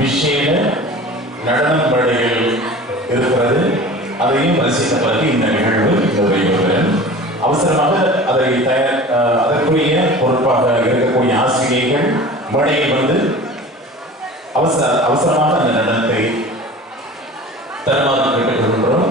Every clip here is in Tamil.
விஷய நடனம் படைகள் இருக்கிறது. அதையும் ரசித்த பிறகு இந்த நிகழ்வு நிறைவேறுகிறது. அவசரமாக அதற்குரிய பொறுப்பாக இருக்கக்கூடிய ஆசிரியர்கள் மேடையில் வந்து அவசரமாக அந்த நடனத்தை தருமாறு கேட்டுக்கொள்கின்றோம்.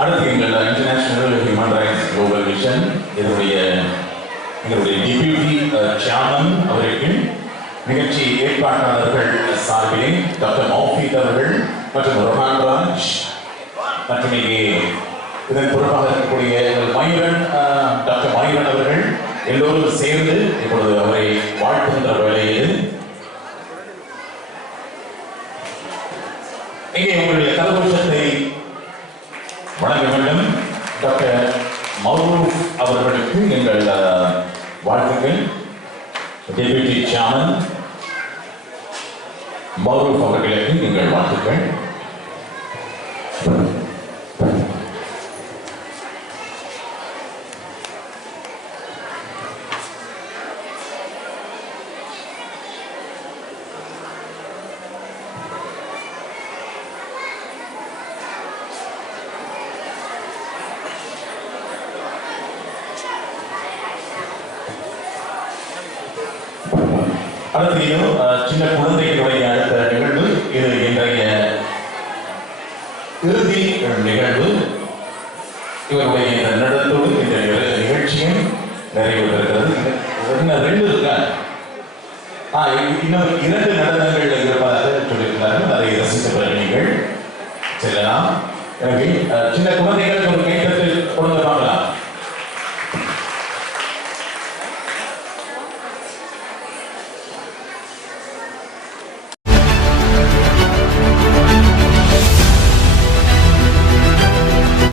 அடுத்து international human rights global vision எங்களுடைய டெபியூட்டி சேர்மன் அவருக்கு நிகழ்ச்சி ஏற்பாட்டாளர்கள் சார்பிலே டாக்டர் மௌஃபீத் அவர்கள் மற்றும் ரொஹான் ராஜ் மற்றும் இங்கே இதன் பொறுப்பாக இருக்கக்கூடிய டாக்டர் மயூரன் அவர்கள் எல்லோரும் சேர்ந்து இப்பொழுது அவரை வாழ்த்துகின்ற வேளையில் இங்கே உங்களுடைய கரகோஷத்தை வணங்க வேண்டும். டாக்டர் மௌரூஃப் அவர்களுக்கு எங்கள் வாழ்த்துக்கள். டெபியூட்டி சேர்மன் மௌரூஃப் அவர்களுக்கு எங்கள் வாழ்த்துக்கள். அடுத்து சின்ன குழந்தைகளுடைய அடுத்த நிகழ்வு இது இன்றைய இறுதி நிகழ்வு. இவருடைய இந்த நடத்தோடு இந்த நிகழ்ச்சியும் நிறைவேறுகிறது. இன்னும் 2 இருக்கா? இன்னும் 2 நடனங்கள் இருப்பதாக சொல்லியிருக்கிறார்கள். அதை ரசித்த பிறகு நீங்கள் செல்லலாம். எனவே சின்ன குழந்தைகள்